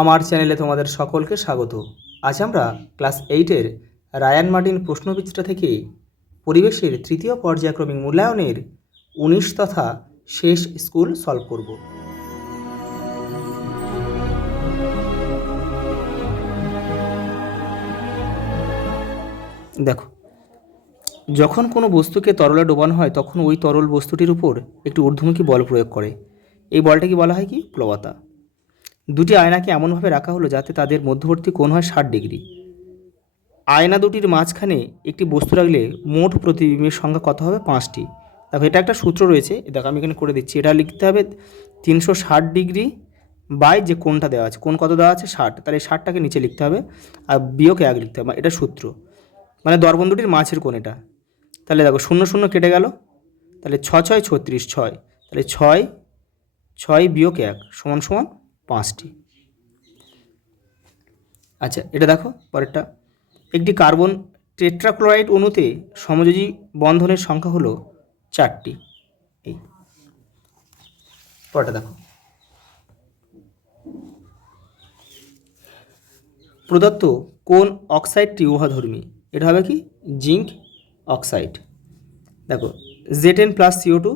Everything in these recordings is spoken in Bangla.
আমার চ্যানেলে তোমাদের সকলকে স্বাগত। আজ আমরা ক্লাস 8-এর রায়ান মার্টিন প্রশ্নবিচিত্রা থেকে পরিবেশের তৃতীয় পর্যায়ক্রমিক মূল্যায়নের 19 তথা শেষ স্কুল সলভ করব। দেখো, যখন কোনো বস্তুকে তরলে ডোবানো হয় তখন ওই তরল বস্তুটির উপর একটি ঊর্ধ্বমুখী বল প্রয়োগ করে। এই বলটাকে বলা হয় কি? প্লবতা। দুটি আয়নাকে এমনভাবে রাখা হলো যাতে তাদের মধ্যবর্তী কোণ হয় 60 ডিগ্রি। আয়না দুটির মাঝখানে একটি বস্তু রাখলে মোট প্রতিবিম্বের সংখ্যা কত হবে? 5টি। দেখো, এটা একটা সূত্র রয়েছে, দেখো আমি এখানে করে দিচ্ছি। এটা লিখতে হবে 360 ডিগ্রি বাই যে কোণটা দেওয়া আছে, কোণ কত দেওয়া আছে? 60। তাহলে এই 60টাকে নিচে লিখতে হবে আর বিয়োগ 1 লিখতে হবে। এটা সূত্র, মানে দর্পণ দুটির মাঝের কোণ এটা। তাহলে দেখো 0 0 কেটে গেল, তাহলে 6 6 36 6, তাহলে 6 6 বিয়োগ 1 সমান সমান 5টি। আচ্ছা, এটা দেখো পরেরটা। একটি কার্বন টেট্রাক্লোরাইড অণুতে সমযোজী বন্ধনের সংখ্যা হলো 4টি। এই পরেরটা দেখো, প্রদত্ত কোন অক্সাইডটি উহাধর্মী? এটা হবে কি? Zinc oxide. দেখো Zn প্লাস CO2,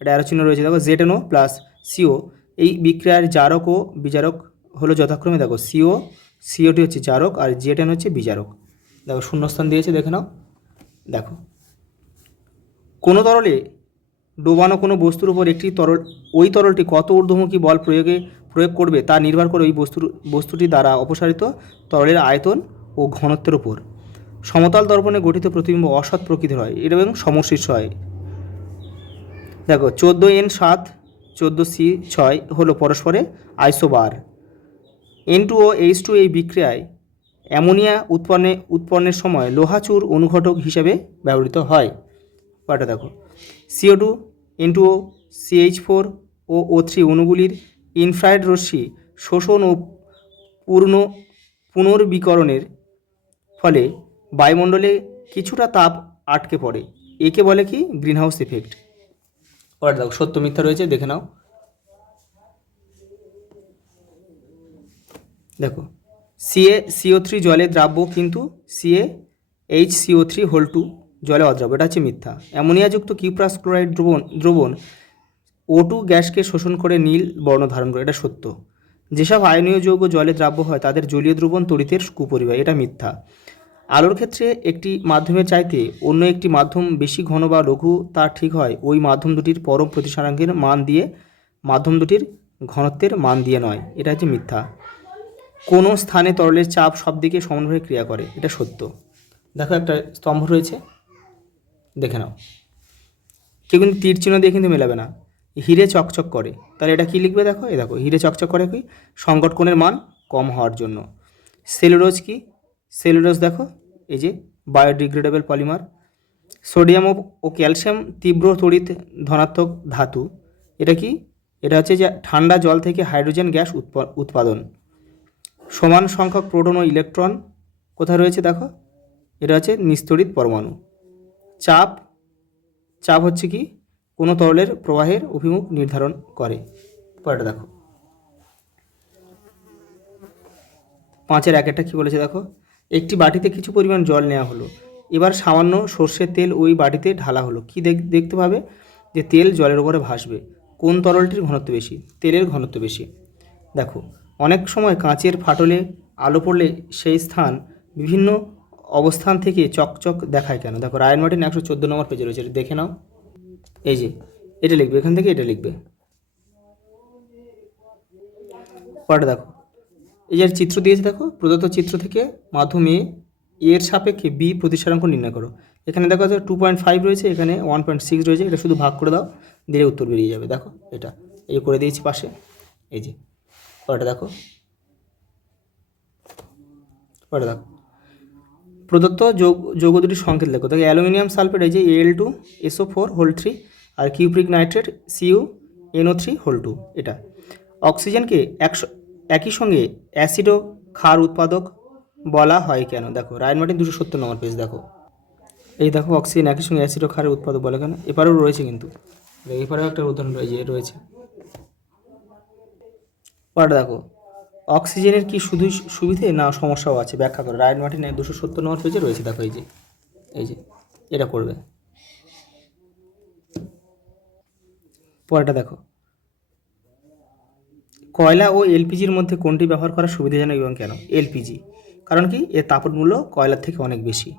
এটা অ্যারো চিহ্ন রয়েছে, দেখো ZnO প্লাস CO, এই বিক্রিয়ার জারক ও বিজারক হলো যথাক্রমে, দেখো CO2 হচ্ছে জারক আর Zn হচ্ছে বিজারক। দেখো শূন্যস্থান দিয়েছে, দেখে নাও। দেখো, কোনো তরলে ডোবানো কোনো বস্তুর উপর একটি ওই তরলটি কত ঊর্ধ্বমুখী বল প্রয়োগ করবে তা নির্ভর করে ওই বস্তুটি দ্বারা অপসারিত তরলের আয়তন ও ঘনত্বের উপর। সমতল দর্পণে গঠিত প্রতিবিম্ব অসৎ প্রকৃতির হয় এবং সমশীর্ষ হয়। দেখো 14N7 14C6 হলো পরস্পরে আইসোবার। N2O H2 এই বিক্রিয়ায় অ্যামোনিয়া উৎপন্নের সময় লোহাচুর অনুঘটক হিসেবে ব্যবহৃত হয়। কয়টা দেখো, CO2, N2O, CH4 ও O3 অণুগুলির ইনফ্রারেড রশ্মি শোষণ ও পুনর্বিকরণের ফলে বায়ুমণ্ডলে কিছুটা তাপ আটকে পড়ে। একে বলে কি? Greenhouse effect. ওটা দেখো সত্য মিথ্যা রয়েছে, দেখে নাও। দেখো CaCO3 জলে দ্রাব্য, কিন্তু CaHCO3(2) জলে অদ্রাব্য, এটা হচ্ছে মিথ্যা। অ্যামোনিয়াযুক্ত কিউপ্রাস ক্লোরাইড দ্রবণ O2 গ্যাসকে শোষণ করে নীল বর্ণ ধারণ করে, এটা সত্য। যেসব আয়নীয় যৌগ জলে দ্রাব্য হয় তাদের জলীয় দ্রবণ তড়িতের কুপরিবাহী, এটা মিথ্যা। আলোর ক্ষেত্রে একটি মাধ্যমের চাইতে অন্য একটি মাধ্যম বেশি ঘন বা লঘু তা ঠিক হয় ওই মাধ্যম দুটির পরম প্রতিসরাঙ্কের মান দিয়ে, মাধ্যম দুটির ঘনত্বের মান দিয়ে নয়, এটা হচ্ছে মিথ্যা। কোনো স্থানে তরলের চাপ সব দিকে সমানভাবে ক্রিয়া করে, এটা সত্য। দেখো একটা স্তম্ভ রয়েছে, দেখে নাও। কেউ কিন্তু তীর চিহ্ন দিয়ে কিন্তু মেলাবে না। হিরে চকচক করে, তাহলে এটা কী লিখবে? দেখো দেখো হিরে চকচক করে কি? সংকট কোণের মান কম হওয়ার জন্য। সেলুলোজ কি? সেলুলোজ দেখো এই যে বায়োডিগ্রেডেবল পলিমার। সোডিয়াম ও ক্যালসিয়াম তীব্র তড়িৎ ধনাত্মক ধাতু, এটা কি? এটা হচ্ছে যে ঠান্ডা জল থেকে হাইড্রোজেন গ্যাস উৎপাদন। সমান সংখ্যক প্রোটন ও ইলেকট্রন কোথায় রয়েছে? দেখো এটা হচ্ছে নিস্তড়িত পরমাণু। চাপ হচ্ছে কি? কোনো তরলের প্রবাহের অভিমুখ নির্ধারণ করে। পরেরটা দেখো 5-এর 1-টা কী বলেছে দেখো, একটি বাটিতে কিছু পরিমাণ জল নেওয়া হলো, এবার সামান্য সর্ষের তেল ওই বাটিতে ঢালা হলো। কি দেখতে পাবে? যে তেল জলের উপরে ভাসবে। কোন তরলটির ঘনত্ব বেশি? তেলের ঘনত্ব বেশি। দেখো অনেক সময় কাঁচের ফাটলে আলো পড়লে সেই স্থান বিভিন্ন অবস্থান থেকে চকচক দেখায় কেন? দেখো রায়ান মার্টিন 114 নম্বর পেজে রয়েছে, এটা দেখে নাও। এই যে এটা লিখবে, এখান থেকে এটা লিখবে। পরেরটা দেখো, এই যে চিত্র দিয়েছে, দেখো প্রদত্ত চিত্র থেকে মাধ্যম এর সাপেক্ষে বি প্রতিসরাঙ্ক নির্ণয় করো। এখানে দেখো 2.5 রয়েছে, এখানে 1.6 রয়েছে, এটা শুধু ভাগ করে দাও, দিলে উত্তর বেরিয়ে যাবে। দেখো এটা এই করে দিয়েছি পাশে, এই যে। পরেরটা দেখো, প্রদত্ত যৌগ দুটির সংকেত লেখো। দেখো অ্যালুমিনিয়াম সালফেট, এই যে Al2SO4(3) আর কিউপ্রিক নাইট্রেট CuNO3(2). এটা অক্সিজেনকে একই সঙ্গে অ্যাসিড ও ক্ষার উৎপাদক বলা হয় কেন? দেখো রায়ান মার্টিন 270 নম্বর পেজ। দেখো এই দেখো অক্সিজেন একই সঙ্গে অ্যাসিড ও ক্ষারের উৎপাদক বলে কেন? এপারেও রয়েছে, কিন্তু এপারেও একটা উদাহরণ রয়েছে, রয়েছে। পরেরটা দেখো, অক্সিজেনের কি শুধুই সুবিধে না সমস্যাও আছে, ব্যাখ্যা করো। রায়ান মার্টিনের 270 নম্বর পেজে রয়েছে, দেখো এই যে এটা করবে। পরেরটা দেখো, কয়লা ও এলপিজির মধ্যে কোনটি ব্যবহার করা সুবিধাজনক এবং কেন? এলপিজি, কারণ কি এর তাপের মূল্য কয়লার থেকে অনেক বেশি।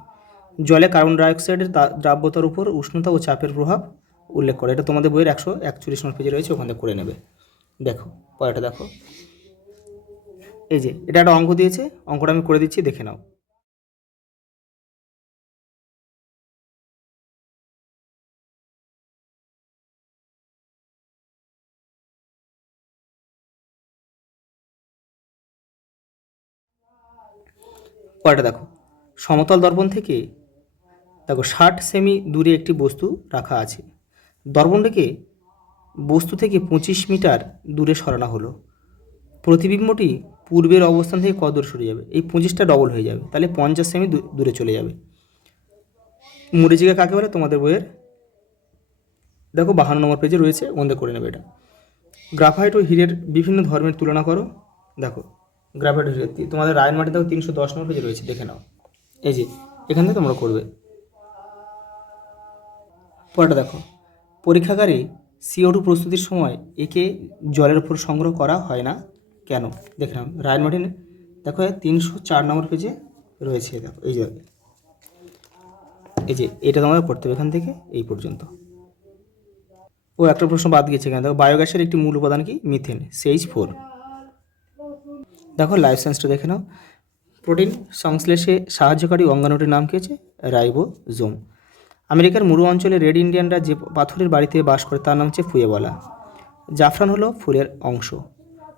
জলে কার্বন ডাইঅক্সাইডের দ্রাব্যতার উপর উষ্ণতা ও চাপের প্রভাব উল্লেখ করে। এটা তোমাদের বইয়ের 141 নম্বর পেজে রয়েছে, ওখান থেকে করে নেবে। দেখো পরেরটা দেখো, এই যে এটা একটা অঙ্ক দিয়েছে, অঙ্কটা আমি করে দিচ্ছি, দেখে নাও। পরেরটা দেখো, সমতল দর্পণ থেকে দেখো 60 সেমি দূরে একটি বস্তু রাখা আছে। দর্পণটিকে বস্তু থেকে 25 মিটার দূরে সরানো হলো। প্রতিবিম্বটি পূর্বের অবস্থান থেকে কত দূর সরে যাবে? এই 25টা ডবল হয়ে যাবে, তাহলে 50 সেমি দূরে চলে যাবে। মরীচিকা কাকে বলে? তোমাদের বইয়ের দেখো 52 নম্বর পেজে রয়েছে, ওখানে করে নেবে এটা। গ্রাফাইট ও হীরের বিভিন্ন ধর্মের তুলনা করো। দেখো গ্রাফাইট ও হীরের তোমাদের রায়ান মার্টিন দেখো 310 নম্বর পেজে রয়েছে, দেখে নাও। এই যে এখান থেকে তোমরা করবে। পরেরটা দেখো, পরীক্ষাগারে CO2 প্রস্তুতির সময় একে জলের উপর সংগ্রহ করা হয় না কেন? দেখে নাও রায়ান মার্টিন দেখো 304 নম্বর পেজে রয়েছে, দেখো এই যে এটা তোমরা করতে হবে এখান থেকে এই পর্যন্ত। ও একটা প্রশ্ন বাদ গেছে এখানে, দেখো বায়োগ্যাসের একটি মূল উপাদান কি? Methane, CH4। দেখো লাইফ সায়েন্সটা দেখে নাও। প্রোটিন সংশ্লেষে সাহায্যকারী অঙ্গাণুটির নাম কি আছে? রাইবোজোম। আমেরিকার মরু অঞ্চলে রেড ইন্ডিয়ানরা যে পাথরের বাড়িতে বাস করে তার নাম হচ্ছে ফুয়েবালা। জাফরান হলো ফুলের অংশ।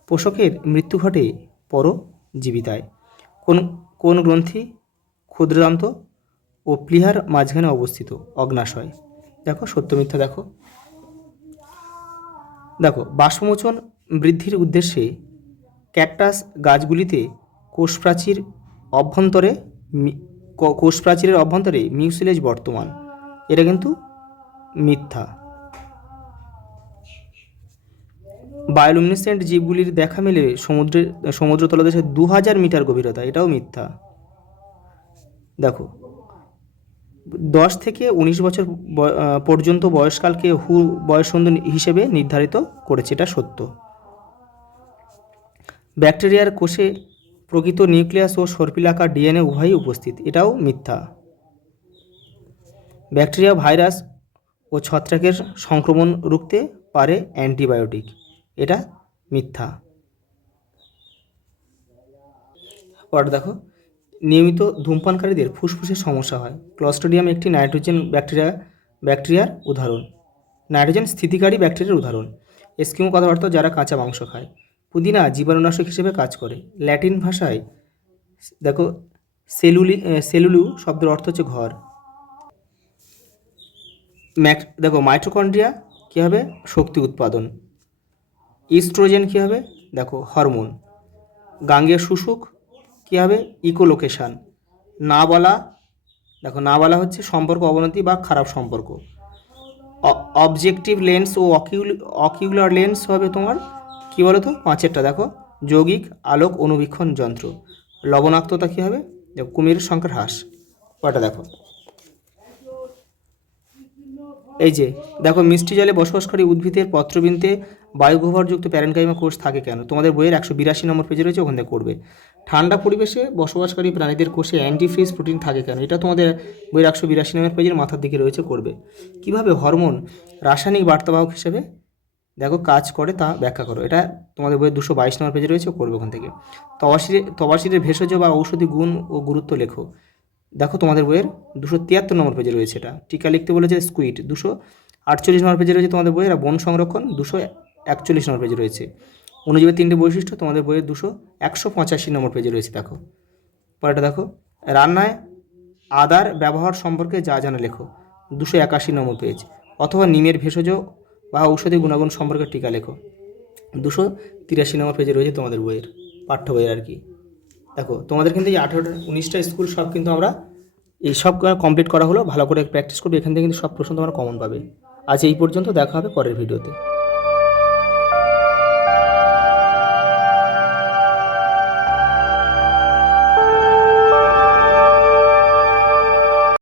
পোষকের মৃত্যু ঘটে পরজীবিতায়। কোন কোন গ্রন্থি ক্ষুদ্রান্ত ও প্লীহার মাঝখানে অবস্থিত? অগ্নাশয়। দেখো সত্য মিথ্যা দেখো। দেখো বাষ্পমোচন বৃদ্ধির উদ্দেশ্যে ক্যাকটাস গাছগুলিতে কোষপ্রাচীরের অভ্যন্তরে মিউসিলেজ বর্তমান, এটা কিন্তু মিথ্যা। বায়োলুমিনেসেন্ট জীবগুলির দেখা মেলে সমুদ্র তলদেশে 2000 মিটার গভীরতা, এটাও মিথ্যা। দেখো 10 থেকে 19 বছর পর্যন্ত বয়সকালকে হু বয়ঃসন্ধি হিসেবে নির্ধারিত করেছে, এটা সত্য। ব্যাকটেরিয়ার কোষে প্রকৃত নিউক্লিয়াস ও সর্পিলাকার DNA উভয়ই উপস্থিত, এটাও মিথ্যা। ব্যাকটেরিয়া, ভাইরাস ও ছত্রাকের সংক্রমণ রুখতে পারে অ্যান্টিবায়োটিক, এটা মিথ্যা। পর দেখো, নিয়মিত ধূমপানকারীদের ফুসফুসের সমস্যা হয়। ক্লস্ট্রিডিয়াম একটি নাইট্রোজেন ব্যাকটেরিয়ার উদাহরণ, নাইট্রোজেন স্থিতিকারী ব্যাকটেরিয়ার উদাহরণ। এস্কিমো কথার অর্থ যারা কাঁচা মাংস খায়। পুদিনা জীবাণুনাশক হিসেবে কাজ করে। ল্যাটিন ভাষায় দেখো সেলুলু শব্দের অর্থ হচ্ছে ঘর। দেখো মাইটোকন্ড্রিয়া কী হবে? শক্তি উৎপাদন। ইস্ট্রোজেন কী হবে? দেখো হরমোন। গাঙ্গেয় শুশুক কী হবে? ইকোলোকেশান। না বলা, দেখো না বলা হচ্ছে সম্পর্ক অবনতি বা খারাপ সম্পর্ক। অবজেক্টিভ লেন্স ও অকিউলার লেন্স হবে তোমার কী বলো তো? 5এরটা দেখো, যৌগিক আলোক অনুবীক্ষণ যন্ত্র। লবণাক্ততা কী হবে? দেখো কুমিরের সংখ্যার হ্রাস। কয়টা দেখো, এই যে দেখো মিষ্টি জলে বসবাসকারী উদ্ভিদের পত্রবৃন্তে বায়ুগহ্বরযুক্ত প্যারেনকাইমা কোষ থাকে কেন? তোমাদের বইয়ের 182 নম্বর পেজে রয়েছে, ওখান থেকে করবে। ঠান্ডা পরিবেশে বসবাসকারী প্রাণীদের কোষে অ্যান্টিফ্রিজ প্রোটিন থাকে কেন? এটা তোমাদের বইয়ের 182 নম্বর পেজের মাথার দিকে রয়েছে, করবে। কিভাবে হরমোন রাসায়নিক বার্তাবাহক হিসেবে দেখো কাজ করে তা ব্যাখ্যা করো, এটা তোমাদের বইয়ের 222 নম্বর পেজে রয়েছে, করবে ওখান থেকে। তবাশিরের ভেষজ বা ঔষধি গুণ ও গুরুত্ব লেখো। দেখো তোমাদের বইয়ের 273 নম্বর পেজে রয়েছে, এটা। টিকা লিখতে বলেছে স্কুইড। 248 নম্বর পেজে রয়েছে তোমাদের বইয়ের। বন সংরক্ষণ 241 নম্বর পেজে রয়েছে। অণুজীবের 3টে বৈশিষ্ট্য তোমাদের বইয়ের 185 নম্বর পেজে রয়েছে, দেখো। পরেরটা দেখো, রান্নায় আদার ব্যবহার সম্পর্কে যা জানা লেখো। 281 নম্বর পেজ। অথবা নিমের ভেষজ বা ঔষধি গুণাগুণ সম্পর্কে টিকা লেখো। 283 নম্বর পেজে রয়েছে তোমাদের বইয়ের, পাঠ্য বইয়ের আর কি। দেখো তোমাদের কিন্তু এই 18টা 19টা স্কুল সব কিন্তু আমরা এই সব কমপ্লিট করা হলো। ভালো করে প্র্যাকটিস করবে, এখান থেকে কিন্তু সব প্রশ্ন তোমরা কমন পাবে। আজ এই পর্যন্ত, দেখা হবে পরের ভিডিওতে।